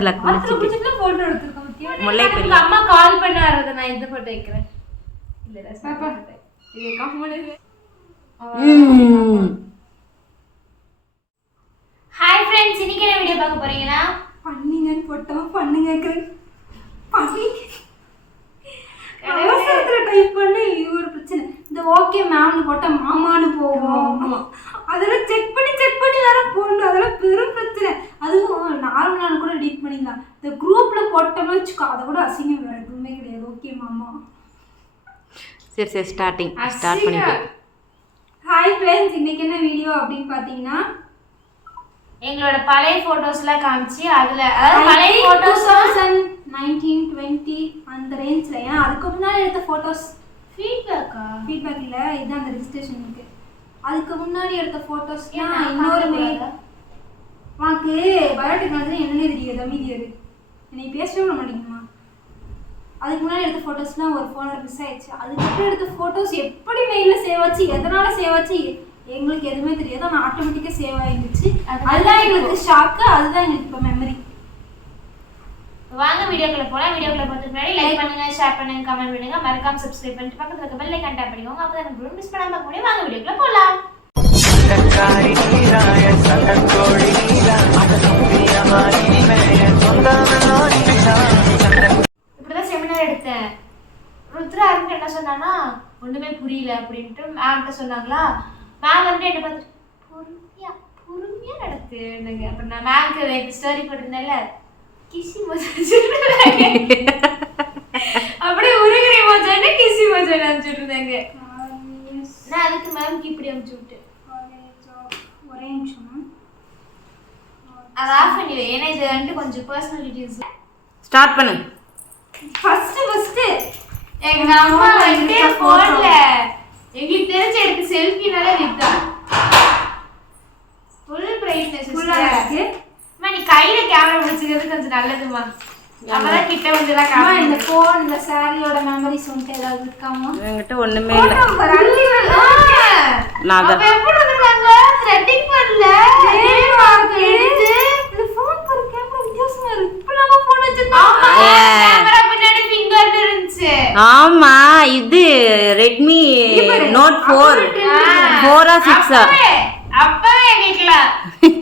ஆத்துல குளிச்சிட்டு போட்டோ எடுத்துருக்கோம். முல்லைப்பெரிய அம்மா கால் பண்ண வரத நான் இந்த போட்டோ வைக்கிறேன். இல்ல பாப்பா இது கம்முனு. ஹாய் फ्रेंड्स, இன்னைக்கு என்ன வீடியோ பார்க்க போறீங்கன்னா பண்ணிங்கன்னு போட்டோம். பண்ணுங்க பண்ணி அவசரத்துல டைப் பண்ண இது ஒரு பிரச்சனை. இந்த ஓகே மேம்னு போட்டா மாமான்னு போகும். அதெல்லாம் செக் பண்ணி வேற போடணும். அதெல்லாம் பெரும் பிரச்சனை. அதுவும் நார்மலான கூட எடிட் பண்ணிக்கலாம். இந்த குரூப்ல போட்டோம்னு வச்சுக்கோ, அதை கூட அசிங்கம் வேற எதுவுமே கிடையாது. ஓகே மாமா. சரி ஸ்டார்ட் பண்ணிட்டு. ஹாய் ஃப்ரெண்ட்ஸ், இன்னைக்கு என்ன வீடியோ அப்படின்னு பார்த்தீங்கன்னா எங்களோட பழைய போட்டோஸ்லாம் காமிச்சு அதுல பழைய போட்டோஸ் 19, 20 அந்த ரேஞ்ச்ல. ஏன்னா அதுக்கு முன்னாடி எடுத்த போட்டோஸ் ஃபீட்பேக் இல்ல, இதுதான் அந்த ரெஜிஸ்ட்ரேஷனுக்கு. அதுக்கு முன்னாடி எடுத்த போட்டோஸ் இன்னொரு உனக்கு பயோடெக்னாலஜி என்னன்னே தெரியாது. அமைதியாரு, என்னை பேசவே விட மாட்டேங்குமா. அதுக்கு முன்னாடி எடுத்த ஃபோட்டோஸ்லாம் ஒரு ஃபோனில் மிஸ் ஆயிடுச்சு. அதுக்கப்புறம் எடுத்த ஃபோட்டோஸ் எப்படி மெயிலில் சேவ் ஆச்சு, எதனால் சேவ் ஆச்சு எங்களுக்கு எதுவுமே தெரியாது. ஆனால் ஆட்டோமேட்டிக்காக சேவ் ஆகிடுச்சு. அதுதான் எங்களுக்கு ஷாக்கு. அதுதான் எங்களுக்கு இப்போ மெமரி. வாங்க வீடியோக்குள்ள போலாம். வீடியோக்குள்ள போறதுக்கு முன்னாடி லைக் பண்ணுங்க, ஷேர் பண்ணுங்க, கமெண்ட் பண்ணுங்க, மறக்காம சப்ஸ்கிரைப் பண்ணிட்டு பக்கத்துல இருக்க பெல் ஐகான் டேப் பண்ணிக்கோங்க. அப்பதான் எனக்கு மிஸ் பண்ணாம பார்க்க முடியும். வாங்க வீடியோக்குள்ள போலாம். இப்படிதான் செமினார் எடுத்தேன். ருத்ரா அருண் என்ன சொன்னானா, ஒண்ணுமே புரியல அப்படின்ட்டு மேம்கிட்ட சொன்னாங்களா. மேம் வந்து என்ன பார்த்து பொறுமையா நடத்து. அப்ப நான் மேம்க்கு ஸ்டோரி போட்டிருந்தேன்ல, கிசி மோஜான்னு அப்படியே உருகிரி மோஜான்னு கிசி மோஜான்னு அனுப்பிச்சுட்டு இருந்தாங்க. நான் அதுக்கு மேம்க்கு இப்படி அனுப்பிச்சு விட்டேன். ஒரே நிமிஷம் அதை ஆஃப் பண்ணிடு. ஏன்னா இது வந்து கொஞ்சம் பர்சனல் டீடைல்ஸ். ஸ்டார்ட் பண்ணு. ஃபர்ஸ்ட் எங்க அம்மா வந்து போன்ல எங்களுக்கு தெரிஞ்ச எடுத்து செல்ஃபினால விட்டா ஃபுல் பிரைட்னஸ் இருக்கு. நீ கையில கேமரா பிடிச்சிக்கிறது கொஞ்சம் நல்லதுமா. அப்பதான் கிட்ட வந்துலாம் காமா. இந்த போன் இந்த சாரியோட மெமரிஸ் வந்து ஏதாவது இருக்காமா? என்கிட்ட ஒண்ணுமே இல்ல. நான் அப்ப எப்படி வந்தாங்க த்ரெட்டிங் பண்ணல. எடுத்து இந்த போன் ஒரு கேமரா வித்தியாசமா இருக்கு. இப்ப நம்ம போன் வச்சிருக்கோம். கேமரா பின்னாடி ஃபிங்கர் இருந்துச்சு. ஆமா, இது ரெட்மி நோட் 4 6 அப்பவே எங்கல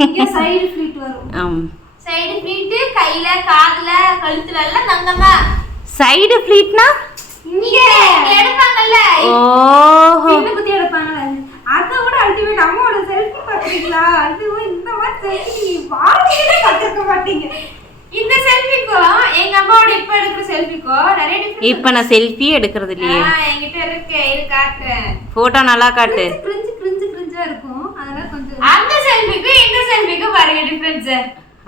இங்க சைடு ஃபிளிட் வரும். சைடு ஃபிளிட் கையில காதுல கழுத்துல எல்லாம் தங்கமா. சைடு ஃபிளிட்னா இங்க எடுப்பாங்கல்ல. ஓஹோ, என்ன பத்தி எடுப்பாங்கல. அத விட அல்டிமேட் அம்மாவோட செல்ஃபி பாத்தீங்களா? அதுவும் இந்த மாதிரி செல்ஃபி வாங்கியே கத்துக்க மாட்டீங்க. இந்த செல்ஃபிக்கோ எங்க அம்மாவோட இப்ப எடுக்கிற செல்ஃபிக்கோ நிறைய டிஃபரன்ஸ். இப்ப நான் செல்ஃபி எடுக்கிறது இல்லையே. என்கிட்ட இருக்கு, இது காட்டுறேன். போட்டோ நல்லா காட்டு. கிரிஞ்சா இருக்கும். அதெல்லாம் கொஞ்சம் அந்த செல்ஃபிக்கு இந்த செல்ஃபிக்கு பாருங்க டிஃபரன்ஸ்.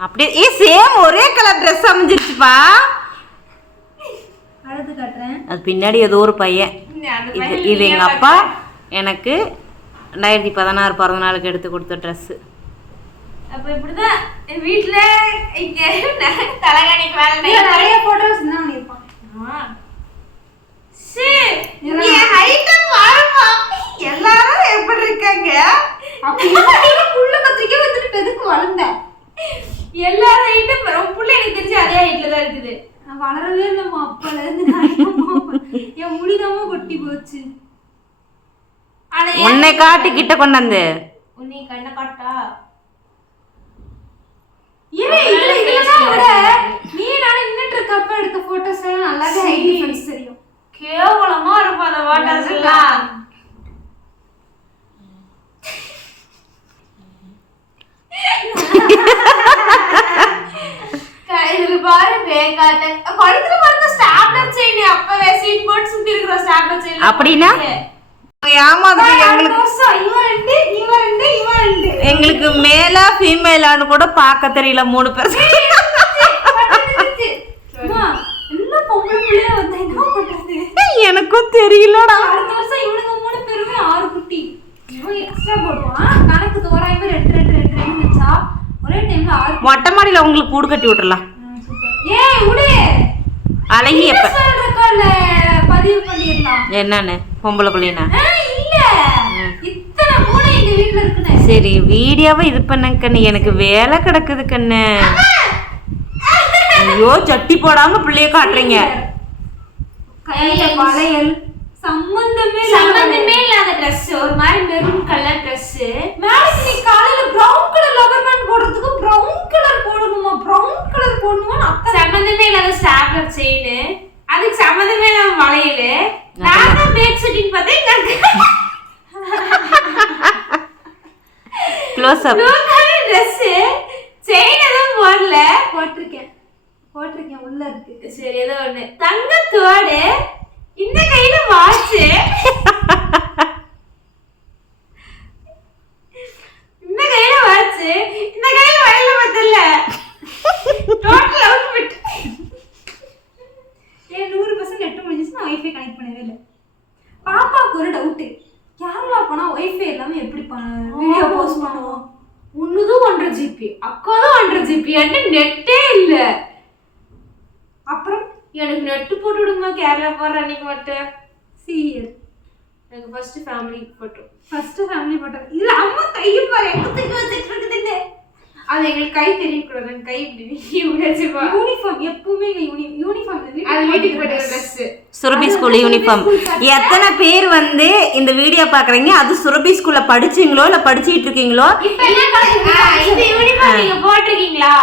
அப்படியே சேம் ஒரே கலர் Dress அமைஞ்சிருச்சுப்பா. அடுத்து காட்டுறேன். அது பின்னாடி ஏதோ ஒரு பையன். இது எங்க அப்பா எனக்கு 2016 பிறந்த நாளுக்கு எடுத்து கொடுத்த Dress. அப்ப இப்படிதான் வீட்ல இங்க தலகாணிக்கு மேல நிறைய போட்டோஸ் தான் பண்ணிருப்பான். எல்லாரும் எப்படி இருக்காங்க? புள்ள பத்திரிக்கை வந்துட்டு எதுக்கு வளர்ந்த? எல்லாரும் ஹைட்டும் ரொம்ப புள்ள எனக்கு தெரிஞ்சு அதே ஹைட்ல தான் இருக்குது. நான் வளரவே இல்லம்மா. அப்பல இருந்து என் முடிதாம கொட்டி போச்சு. உன்னை காட்டு கிட்ட கொண்டாந்து. உன்னை கண்ண காட்டா நீ நான் நின்னுட்டு இருக்கப்ப எடுத்த போட்டோஸ் எல்லாம் நல்லா ஹைட் டிஃபரன்ஸ் தெரியும். கேவலமா இருக்கும் அந்த போட்டோஸ் எல்லாம். கையில பாரு வேகாட்ட கழுத்துல பாருங்க ஸ்டாப்லர் செயின். அப்பவே சீட் போட்டு சுத்தி இருக்கிற ஸ்டாப்லர் செயின். அப்படினா ஏமாதுங்க எங்களுக்கு மேல ஃபீமேலான்னு கூட பார்க்க தெரியல. 3 பேர் எனக்கும் தெரியலடா. அடுத்த வருஷம் இவனுக்கு 3 பேருமே 6 குட்டி. இவன் எக்ஸ்ட்ரா போடுவான். கணக்கு தோராயமா 2 வச்சா ஒரே டைம்ல 6. மொட்டை மாடியில உங்களுக்கு கூடு கட்டி விட்டுறலாம். ஏய் உடே அழகியப்ப பதிவு பண்ணிடலாம். என்னன்னு பொம்பளை பிள்ளைனா இல்ல இத்தனை பூனை எங்க வீட்ல இருக்குனே. சரி வீடியோவை இது பண்ண கண்ணு, எனக்கு வேலை கிடக்குது கண்ணு. ஐயோ சட்டி போடாம பிள்ளைய காட்டுறீங்க. கையில வளையல் சம்பந்தமே இல்லாத Dress, ஒரு மாதிரி மெரூன் கலர் Dress. மேடம் நீ காலையில பிரவுன் கலர் லவர் பேண்ட் போடுறதுக்கு பிரவுன் கலர் போடணுமா, பிரவுன் கலர் போடணுமா? சம்பந்தமே இல்லாத ஸ்டாப்லர் செயின், அதுக்கு சம்பந்தமே இல்லாத வளையல். நான் தான் மேக் செட்டிங் பார்த்தேன். க்ளோஸ் அப் Dress செயின் எதுவும் போடல. போட்டிருக்கேன் உள்ள இருக்கு. சரி ஏதோ ஒண்ணு. தங்கத்தோடு இந்த கையில வாட்ச், இந்த கையில வாட்ச், இந்த கையில வளையல் பத்தல. Total outfit. 100% நெட் முடிஞ்சிச்சு. நான் வைஃபை கனெக்ட் பண்ணவே இல்லை. பாப்பாவுக்கு ஒரு டவுட்டு, கேரளா போனா வைஃபை எல்லாமே எப்படி வீடியோ போஸ்ட் பண்ணுவோம்? உன்னதும் 1.5 GB, அக்காவும் 1.5 GB, என்கிட்ட நெட்டே இல்ல. அப்புறம் எனக்கு நெட் போட்டு விடுங்க கேரளா போற அன்னைக்கு மட்டும். சீரியல் எனக்கு ஃபர்ஸ்ட் ஃபேமிலி போட்டோ. இதுல அம்மா கையை பாரு எங்க தூக்கி வச்சிட்டு இருக்குது. அது எங்களுக்கு கை தெரியக்கூடாது, கை இப்படி வச்சுப்பா. யூனிஃபார்ம் எப்பவுமே யூனிஃபார்ம் அது வீட்டுக்கு போட்டு ட்ரெஸ். Surabhi school uniform. எத்தனை பேர் வந்து இந்த வீடியோ பாக்குறீங்க அது சுரபி ஸ்கூல்ல படிச்சீங்களோ இல்ல படிச்சிட்டு இருக்கீங்களோ? இந்த யூனிஃபார்ம் நீங்க போட்டுருக்கீங்களா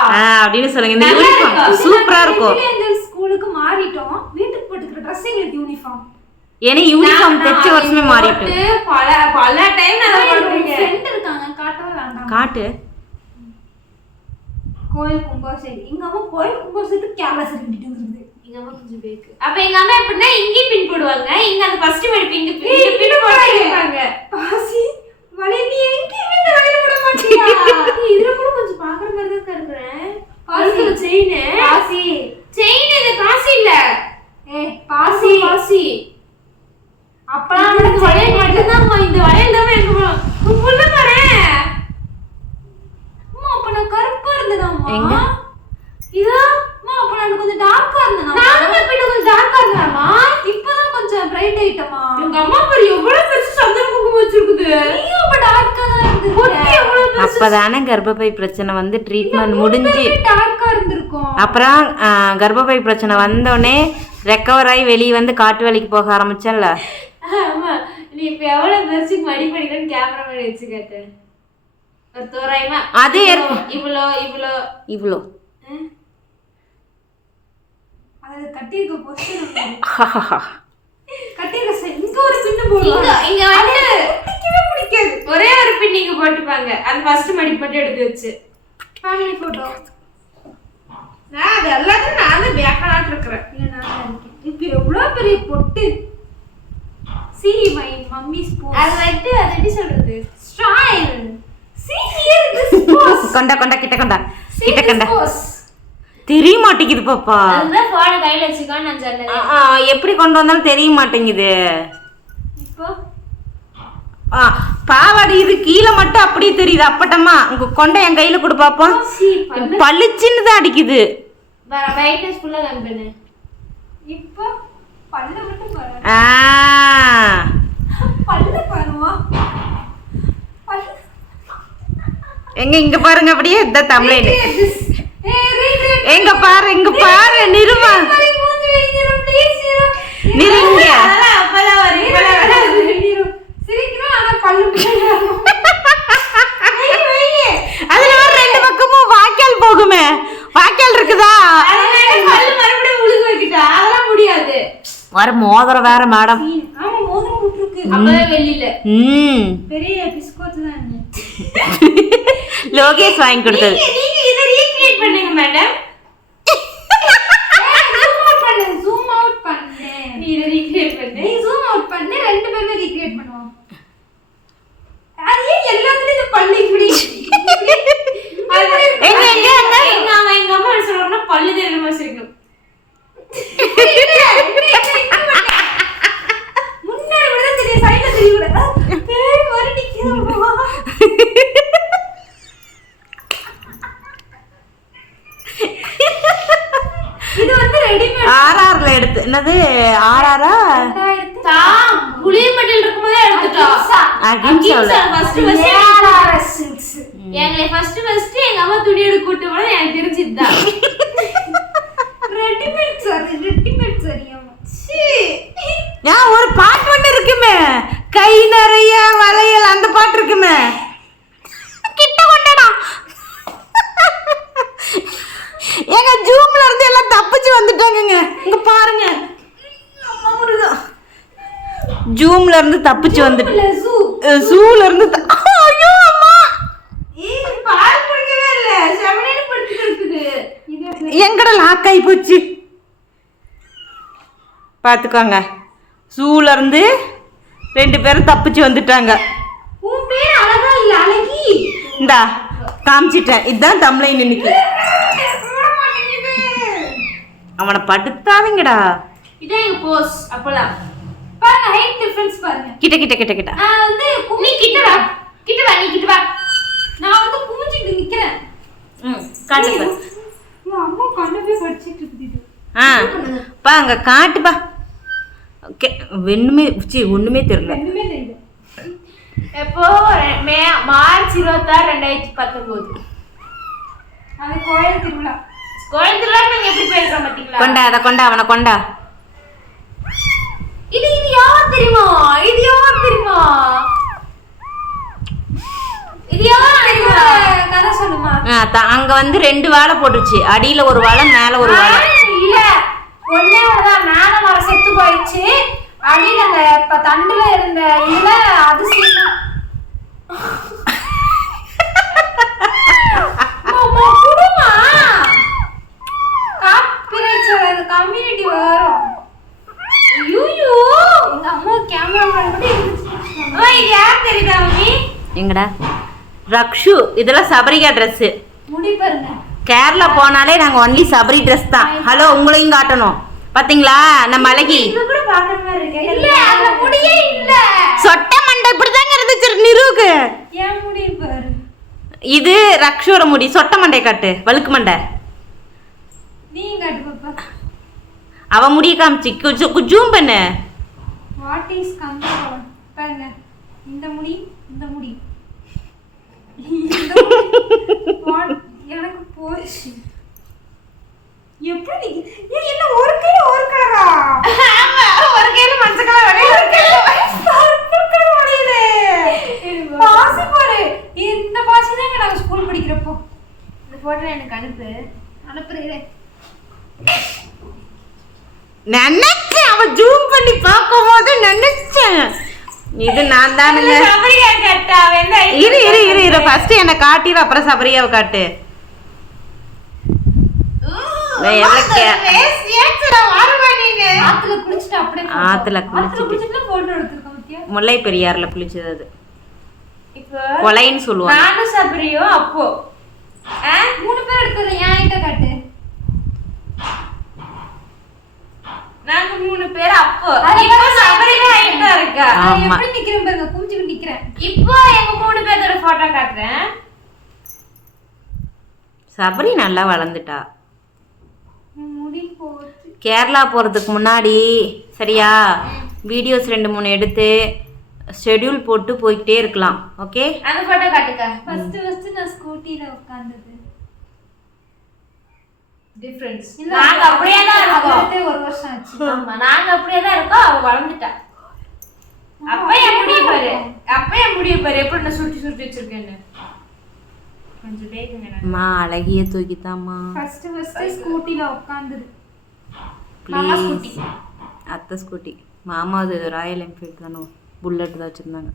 அப்படின்னு சொல்லுங்க. இந்த யூனிஃபார்ம் சூப்பரா இருக்கும். ஸ்கூலுக்கு மாறிட்டோம், வீட்டுக்கு போட்டுக்கிற ட்ரெஸ் எங்களுக்கு யூனிஃபார்ம். ஏன்னா யூனிஃபார்ம் தைச்ச வருஷமே மாறிட்டு பல டைம் நான் போட்டுருக்கேன். ஃப்ரெண்ட் இருக்காங்க, காட்டவே வேண்டாம். காட்டு. கோயில் கும்பாபிஷேகம். எங்க அம்மா கோயில் கும்பாபிஷேகத்துக்கு கேரளா சர்டிஃபிகேட் இருக்குது. எங்க அம்மா கொஞ்சம் பேக்கு. அப்ப எங்க அம்மா எப்படின்னா இங்கி பின் போடுவாங்க, இங்க அந்த ஃபர்ஸ்ட் மேட் பின் பின் போடுவாங்க. பாசி வளைய நீ எங்கேயுமே இந்த வளையல போட மாட்டியா? இதுல கூட கொஞ்சம் பாக்குற மாதிரி தான் கருக்குறேன். பாசி செயின், பாசி செயின். இது பாசி இல்ல, பாசி பாசி. அப்பலாம் இந்த வளையல் மட்டும் தான். இந்த வளையல் தான் எனக்கு புள்ள பாரு. அம்மா அப்ப நான் கருப்பா இருந்தேனாம்மா? எங்க இதோ அம்மா அப்ப நான் கொஞ்சம் டார்க்கா இருந்தேனா? நானும் இப்ப கொஞ்சம் டார்க்கா இருந்தேனா? இப்பதான் கொஞ்சம் பிரைட் ஆயிட்டமா. எங்க அம்மா பாரு எவ்வளவு பெருசு சந்தன குங்குமம் வச்சிருக்குது. நீயும் அப்ப டார்க்கா தான் இருந்தீங்க. பொட்டி எவ்வளவு பெருசு. அப்பதானே கர்ப்பப்பை பிரச்சனை வந்து ட்ரீட்மெண்ட் முடிஞ்சு டார்க்கா இருந்திருக்கும். அப்புறம் கர்ப்பப்பை பிரச்சனை வந்தோடனே ரெக்கவர் ஆகி வெளியே வந்து காட்டு வேலைக்கு போக ஆரம்பிச்சேன்ல. ஆமா, நீ இப்ப எவ்வளவு பெருசுக்கு மடி படிக்கணும்னு கேமரா மேல வச்சு கேட்டேன். ஒரு தோராயமா அது இவ்வளோ இவ்வளோ இவ்வளோ அது கட்டிருக்க பொசிஷன் கட்டிருக்க இங்க ஒரு பின்னு இங்க போடுவாங்க. இங்க வந்து பிடிக்கவே பிடிக்காது. ஒரே ஒரு பின் இங்க போட்டுப்பாங்க, அந்த ஃபர்ஸ்ட் மடி மட்டும் எடுத்து வச்சு. Family photo. நான் அது எல்லாத்தையும் நான் தான் பேக்கலாட்டு இருக்கிறேன். இல்ல நான் இருக்கேன். இப்போ எவ்வளவு பெரிய பொட்டு. See my mummy's pose. அது வந்து அது எப்படி சொல்றது? Style. See here this pose. கொண்டா கொண்டா கிட்ட கொண்டா See கிட்ட this கொண்டா. pose. தெரிய மாட்டேங்குது பாப்பா. அதுதான் போன கையில வச்சுக்கோன்னு நான் சொன்னேன். எப்படி கொண்டு வந்தாலும் தெரிய மாட்டேங்குது. இப்போ பாவாடி இது கீழே மட்டும் அப்படியே தெரியுது அப்பட்டமா. உங்க கொண்டை என் கையில கொடு பாப்போம். பளிச்சுன்னு தான் அடிக்குது. பிரைட்னஸ் ஃபுல்லா கம்மி பண்ணு. இப்போ பல்ல மட்டும் பாரு. பல்ல பாருமா. எங்க இங்க பாருங்க அப்படியே இந்த தமிழ். எங்க பாரு இங்க பாரு நிறுமா. நிறுங்க. அப்பதான் வரும் இப்பதான் வரும். சிரிக்கிறோம் ஆனா பல்லு அதுல ஒரு ரெண்டு பக்கமும் வாய்க்கால் போகுமே. வாய்க்கால் இருக்குதா? பல்லு மறுபடியும் உழுக வைக்கிட்டா அதெல்லாம் முடியாது. வர மோதிரம் வேற மேடம். ஆமா மோதிரம் விட்டுருக்கு. அப்பவே வெளியில பெரிய பிஸ்கோட் தான். லோகேஷ் வாங்கி கொடுத்தது. நீங்க இத ரீக்ரியேட் பண்ணுங்க மேடம். ஜூம் அவுட் பண்ணு. நீ இத ரீக்ரியேட் பண்ணு. நீ ஜூம் அவுட் பண்ணு, ரெண்டு பேருமே ரீக்ரியேட் பண்ணுவோம். அது எல்லாத்துலயும் இந்த பல்லு இப்படி. எங்க எங்க எங்க அம்மா என்ன சொல்றாங்கன்னா பல்லு தெரியுற மாதிரி இருக்கணும். முன்னாடி விட தெரியும், சைடுல தெரியல. பேய் வர நிக்குதுமா. இது வந்து ரெடிமேட். ஆர்ஆர்ல எடுத்து என்னது ஆர்ஆரா? தாம் புளியம்பட்டில இருக்கும்போதே எடுத்துட்டோம். அகிம்சால ஃபர்ஸ்ட் எங்களை ஃபர்ஸ்ட் எங்க அம்மா துணி எடுக்க கூட்டு போனது எனக்கு தெரிஞ்சிதுதான். சாரி ரெடிமேட் சரியாமா ஏன் ஒரு பாட்டு ஒன்று இருக்குமே, கை நிறைய வளையல், அந்த பாட்டு இருக்குமே. கிட்ட கொண்டடா எங்க ஜூம்ல இருந்து எல்லாம் தப்பிச்சு வந்துட்டாங்கங்க. இங்க பாருங்க, அம்மா முருகா, ஜூம்ல இருந்து தப்பிச்சு வந்துட்டு ஜூல இருந்து ஐயோ அம்மா பால் குடிக்கவே இல்ல, செவனேன்னு படுத்துட்டு இருக்குது. எங்கட லாக் ஆகி போச்சு பாத்துக்கோங்க. ஜூல இருந்து 2 பேரும் தப்பிச்சு வந்துட்டாங்க. உன் பேர் அழகா இல்ல அழகி. இந்தா காமிச்சிட்டேன், இதுதான் தமிழ் இன்னைக்கு. அவனை படுத்தாதீங்கடா. இதான் எங்க போஸ். அப்பலாம் பாருங்க ஹைட் டிஃபரன்ஸ் பாருங்க. கிட்ட கிட்ட கிட்ட கிட்ட நான் வந்து நீ கிட்ட வா, கிட்ட வா, நீ கிட்ட வா. நான் வந்து குமிஞ்சிட்டு நிக்கிறேன். காட்டுப்பா. என் அம்மா கண்ணவே படிச்சிட்டு இருக்குது. பா அங்க காட்டுப்பா. ஓகே, ஒண்ணுமே தெரியல. ரெண்டுமே தெரியல. எப்போ மார்ச் 26, 2019. அது கோயில் திருவிழா. கோயம்புத்தூர்ல நீங்க எப்படி பேசுறோம் பாத்தீங்களா? கொண்டா அத கொண்டா, அவனை கொண்டா. இது யார் தெரியுமா? இது யார் தெரியுமா? இது யார் தெரியுமா? கதை சொல்லுமா? அங்க வந்து 2 வாழை போட்டுருச்சு, அடியில ஒரு வாழை, மேல ஒரு வாழை. இல்ல ஒண்ணே ஒண்ணுதான், மேல மரம் செத்து போயிடுச்சு, அடியில அந்த இப்ப தண்டுல இருந்த இதுல அது சீனா குடுமா காப்பிரைட் கம்யூனிட்டி வரும். ஐயோ எங்க அம்மா கேமராமேன் கூட இருந்துச்சு. இது யார் தெரியுதா மம்மி? எங்கடா ரக்ஷு, இதெல்லாம் சபரிகா ட்ரெஸ். முடி பாருங்க. கேரளா போனாலே நாங்க ஒன்லி சபரி ட்ரெஸ் தான். ஹலோ, உங்களையும் காட்டணும் பாத்தீங்களா? நம்ம அழகி இது கூட பாக்குற மாதிரி இருக்கு. இல்ல அந்த முடியே இல்ல. சொட்ட மண்டை இப்படிதாங்க இருந்துச்சு நிறுவுக்கு. ஏன் முடி பாரு. இது ரக்ஷோட முடி. சொட்ட மண்டை காட்டு, வழுக்கு மண்டை. நீ காட்டு பாப்பா. அவ முடிய காமிச்சு ஜூம் பண்ணு. வாட் இஸ் கம்பேர் பாருங்க. இந்த முடி, இந்த முடி, எனக்கு போச்சு. எப்படி என்ன ஒரு கையில ஒரு கலரா? ஆமா, ஒரு கையில மஞ்சள் கலர் வளையல், ஒரு கையில பர்பிள் கலர் வளையல். பாசி பாரு, இந்த பாசி தான் நாங்க ஸ்கூல் படிக்கிறப்போ. இந்த போட்டோ எனக்கு அனுப்புறேன். நினைச்சு அவ ஜூம் பண்ணி பார்க்கும்போது நினைச்சேன் இது நான் தானுங்க. சபரியா கட்டா வேண்டா. இரு ஃபர்ஸ்ட் என்ன காட்டிடு, அப்புறம் சபரியாவை காட்டு. ஆத்துல குளிச்சிட்டு அப்படியே ஆத்துல குளிச்சிட்டு போட்டோ எடுத்துருக்கோம். பாத்தியா? முல்லை பெரியாறுல குளிச்சது. அது இப்போ கொலைன்னு சொல்லுவாங்க. நானும் சபரியோ அப்போ 3 பேர் எடுத்தது. ஏன் கிட்ட காட்டு. நாங்க 3 பேர் அப்போ. இப்போ சபரியா ஹைட்டா இருக்கா. நான் எப்படி நிக்கிறேன் பாருங்க, குமிஞ்சிட்டு நிக்கிறேன். இப்போ எங்க 3 பேரோட போட்டோ காட்டுறேன். சபரி நல்லா வளர்ந்துட்டா. முடி போச்சு. கேரளா போகிறதுக்கு முன்னாடி சரியா வீடியோஸ் 2-3 எடுத்து ஷெட்யூல் போட்டு போய்கிட்டே இருக்கலாம். ஓகே, அந்த போட்டோ காட்டுங்க. ஃபர்ஸ்ட் நான் ஸ்கூட்டில உட்கார்ந்தது. டிஃபரன்ஸ். நாங்க அப்படியே தான் இருக்கோம். ஒரு வருஷம் ஆச்சு. ஆமா, நாங்க அப்படியே தான் இருக்கோம். அவ வளர்ந்துட்டா. அப்ப என் முடிய பாரு, எப்படி நான் சுட்டி வச்சிருக்கேன்னு. கொஞ்சம் பேக்குங்க. அம்மா அழகிய தூக்கித்தாம்மா. ஃபர்ஸ்ட் ஸ்கூட்டில உட்கார்ந்தது. ப்ளீஸ். அத்தை ஸ்கூட்டி. மாமா அது ராயல் என்ஃபீல்டு தானே, புல்லட் தான் வச்சுருந்தாங்க.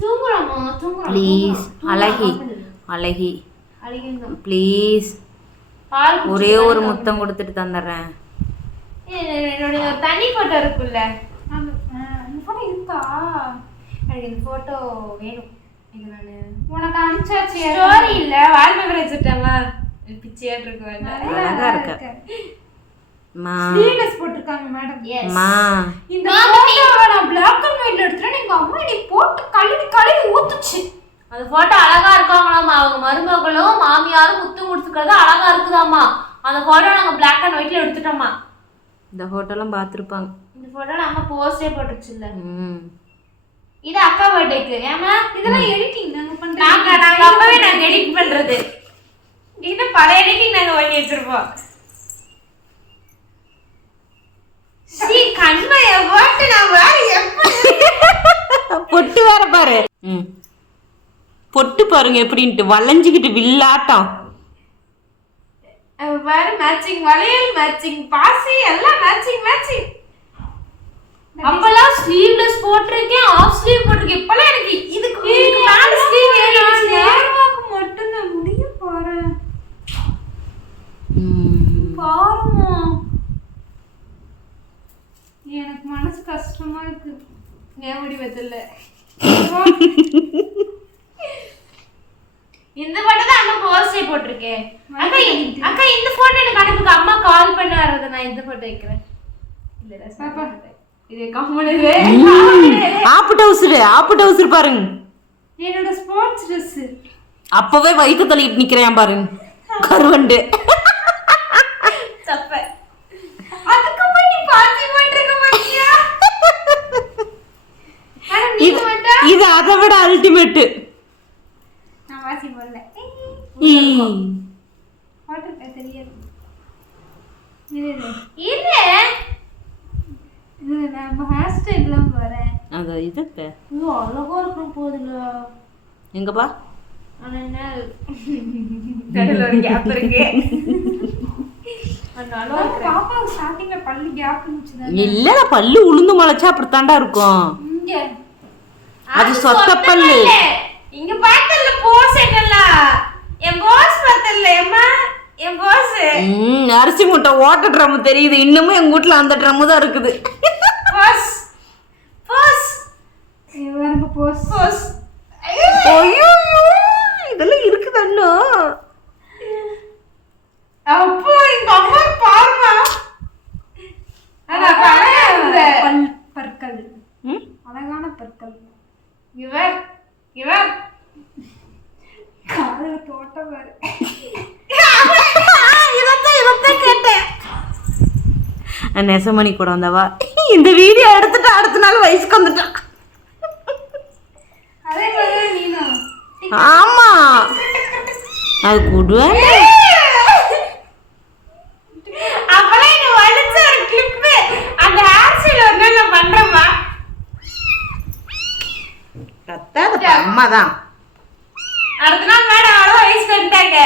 தூங்குறோம். ப்ளீஸ் அழகி ப்ளீஸ் ஒரே ஒரு முத்தம் கொடுத்துட்டு தந்துடுறேன். என்னோட தனி போட்டோ இருக்குல்ல, அந்த போட்டோ இருக்கா? எனக்கு இந்த போட்டோ வேணும். இது நானு உனக்கு அனுப்பிச்சாச்சு. ஸ்டோரி இல்ல, வால்பேப்பர் வச்சிட்டேன்ல, பிச்சையா இருக்கு. அழகா இருக்கு. மா ஸ்லீவ்லெஸ் போட்டுருக்காங்க மேடம். மா இந்த போட்டோவை நான் black and whiteல எடுத்துறேன். எங்க அம்மா நீ போட்டு கழுவி ஊத்துச்சு. அந்த போட்டோ அழகா இருக்காங்களாமா. அவங்க மருமகளும் மாமியாரும் முத்து கொடுத்துக்கிறது அழகா இருக்குதாமா. அந்த போட்டோ நாங்க black and whiteல எடுத்துட்டோமா. இந்த ஃபோட்டோலாம் பார்த்துருப்பாங்க. இந்த போட்டோ நம்ம போஸ்டே போட்டுச்சுல்ல. இது அக்கா பர்த்டேக்கு. ஏமா இதெல்லாம் எடிட்டிங் நாங்க பண்றோம். நாங்க அப்பவே நாங்க எடிட் பண்றது. இன்னும் பல எடிட்டிங் நாங்க பண்ணி வச்சிருப்போம். கண்மைய போட்டு நான் வேற எப்படி பொட்டு வேற பாரு. பொட்டு பாருங்க எப்படின்ட்டு வளைஞ்சுக்கிட்டு வில்லாட்டம். வேற மேட்சிங் வளையல், மேட்சிங் பாசி, எல்லாம் மேட்சிங் மேட்சிங். அப்பெல்லாம் ஸ்லீவ்லெஸ் போட்டிருக்கேன், ஆஃப் ஸ்லீவ் போட்டிருக்கேன். இப்பெல்லாம் எனக்கு இதுக்கு மேல ஸ்லீவ் வேணும். நேர்வாக்கு மட்டும் நான் முடிய போறேன். பாருமா, எனக்கு மனசு கஷ்டமா இருக்கு. ஏன் முடி வெத்தல இந்த போட்டோ தான் அம்மா போஸ்டே போட்டிருக்கேன். அக்கா அக்கா இந்த போட்டோ எனக்கு அனுப்புங்க. அம்மா கால் பண்ண வரது. நான் இந்த போட்டோ வைக்கிறேன். இல்ல பாப்பா இது கம்முனே ஆப்பு டவுசர் பாருங்க. என்னோட ஸ்போர்ட்ஸ் Dress. அப்பவே வயிற்று தள்ளிட்டு நிக்கிறேன் பாருங்க கருவண்டு. சப்ப அதுக்கு போய் நீ பாசி போட்டுருக்க மாட்டியா? இது அதை விட அல்டிமேட். நான் வாசி போடல. போட்டுருக்க தெரியாது. இது நம்ம ஹேர் ஸ்டைல்லாம் வரேன். அது இது அழகா இருக்கும் போதுல. எங்கப்பா? ஆனா என்ன நடுவுல ஒரு கேப் இருக்கு. பாப்பா ஸ்டார்டிங்ல பல்லு கேப் இருந்துச்சு. இல்ல பல்லு உளுந்து முளைச்சா அப்படித்தாண்டா இருக்கும். இங்க அது சொத்த பல்லு. இங்க பார்த்தல போசேட்டல்ல. என் பாஸ் பார்த்தல அம்மா, என் பாஸ். அரிசி மூட்டை ஓட்ட ட்ரம் தெரியுது. இன்னமும் எங்க வீட்ல அந்த ட்ரம் தான் இருக்குது. பாஸ் பாஸ் இவங்க போஸ் பாஸ். ஐயோ இதெல்லாம் இருக்குது அண்ணா. அப்போ எங்க அம்மா பாருமா. அழகான பற்கள். அழகான பற்கள். இவர் காதுல தோட்டம் பாரு. இதத்தான் கேட்டேன். நெசமணி கூட வந்தவா இந்த வீடியோ எடுத்துட்டு அடுத்த நாள் வயசுக்கு வந்துட்டான். அதே மாதிரி நீனும். ஆமா அது கூடுவேன். அப்பலாம் எனக்கு வலிச்ச ஒரு கிளிப் அந்த ஹேர் ஸ்டைல் ஒரு நாள் நான் பண்றேன்மா. கத்தாத அம்மா தான். அடுத்த நாள் மேடம் அவ்வளோ வயசுக்கு வந்துட்டாங்க.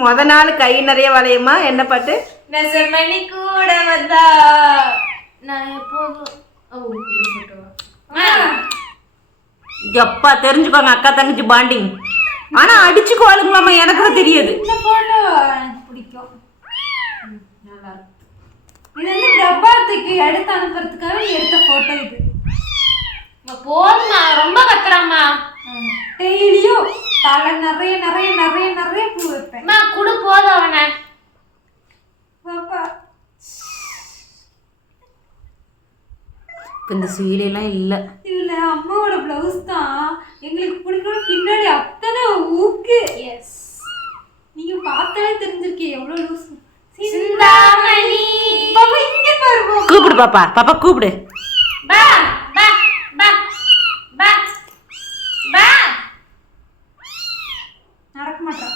முத நாள் கை நிறைய வளையமா. என்ன பாட்டு? நெசமணி கூட வந்தா நான் எப்போதும். எப்பா தெரிஞ்சுக்கோங்க அக்கா தங்கச்சி பாண்டிங். ஆனா அடிச்சுக்குவாளுங்களாமா எனக்கு தான் தெரியாது. இந்த போட்டோ எனக்கு பிடிக்கும். நல்லா இருக்கு. இது வந்து பிரபாத்துக்கு எடுத்து அனுப்புறதுக்காக எடுத்த போட்டோ இது. போதுமா, ரொம்ப கத்துறாமா. டெய்லியும் தலை நிறைய நிறைய நிறைய நிறைய பூ வைப்பேன். குடு போதும் அவனை. பாப்பா இப்போ இந்த சீலையெல்லாம் இல்லை. இல்லை அம்மாவோட ப்ளவுஸ் தான் எங்களுக்கு பிடிக்கணும். பின்னாடி அத்தனை ஊக்கு. எஸ் நீங்க பார்த்தாலே தெரிஞ்சிருக்கே எவ்வளோ லூஸ். சிந்தாமணி பாப்பா இங்கே பாருங்க. கூப்பிடு பாப்பா. பாப்பா கூப்பிடு. பா பா பா பா பா. நடக்க மாட்டான்.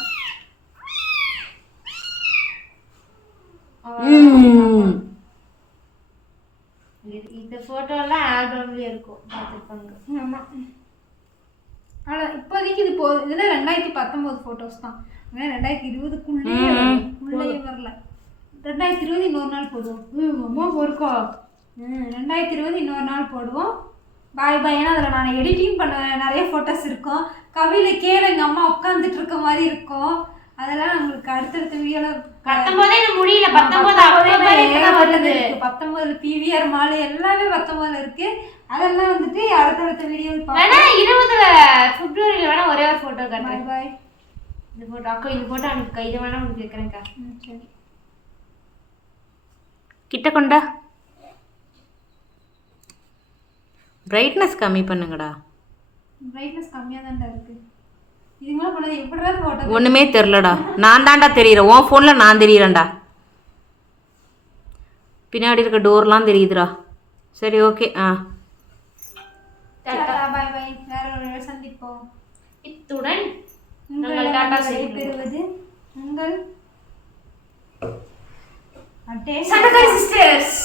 இந்த போட்டோலாம் ஆல்பம்ல இருக்கும், பார்த்துருப்பாங்க. ஆமாம். ஆனால் இப்போதைக்கு இது இதில் 2019 ஃபோட்டோஸ் தான். ஆனால் 2020க்குள்ளேயே வரல. 2020 இன்னொரு நாள் போடுவோம். அம்மா பொறுக்கா. 2020 இன்னொரு நாள் போடுவோம். பாய் பாய். ஏன்னா அதில் நான் எடிட்டிங் பண்ண நிறைய ஃபோட்டோஸ் இருக்கும். கவியில் கீழே எங்கள் அம்மா உட்காந்துட்டு இருக்க மாதிரி இருக்கும். அதெல்லாம் உங்களுக்கு அடுத்தடுத்த வீடியோவில் 19 முடியல. 19 வருது. 19 PVR மால் எல்லாமே 19 இருக்கு. அதெல்லாம் வந்துட்டு அடுத்தடுத்த வீடியோவில் வேணா 20 பிப்ரவரியில வேணா ஒரே ஒரு போட்டோ காட்டுறேன். பாய். இந்த போட்டோ அக்கா, இந்த போட்டோ எனக்கு இதை வேணா உங்களுக்கு கேட்குறேன்க்கா. சரி கிட்ட கொண்டா. பிரைட்னஸ் கம்மி பண்ணுங்கடா. பிரைட்னஸ் கம்மியாக தான்டா இருக்கு. இதுங்களாம் பண்ணது எப்படிடா போட்டோ? ஒண்ணுமே தெரிலடா. நான் தான்டா தெரியுறேன். உன் ஃபோன்ல நான் தெரியறேன்டா. பின்னாடி இருக்க டோர்லாம் தெரியுதுடா. சரி ஓகே. பாய் பாய். வேற ஒரு சந்திப்போம். இத்துடன் உங்கள் டாடா பெறுவது உங்கள் சண்டகாரி சிஸ்டர்ஸ்.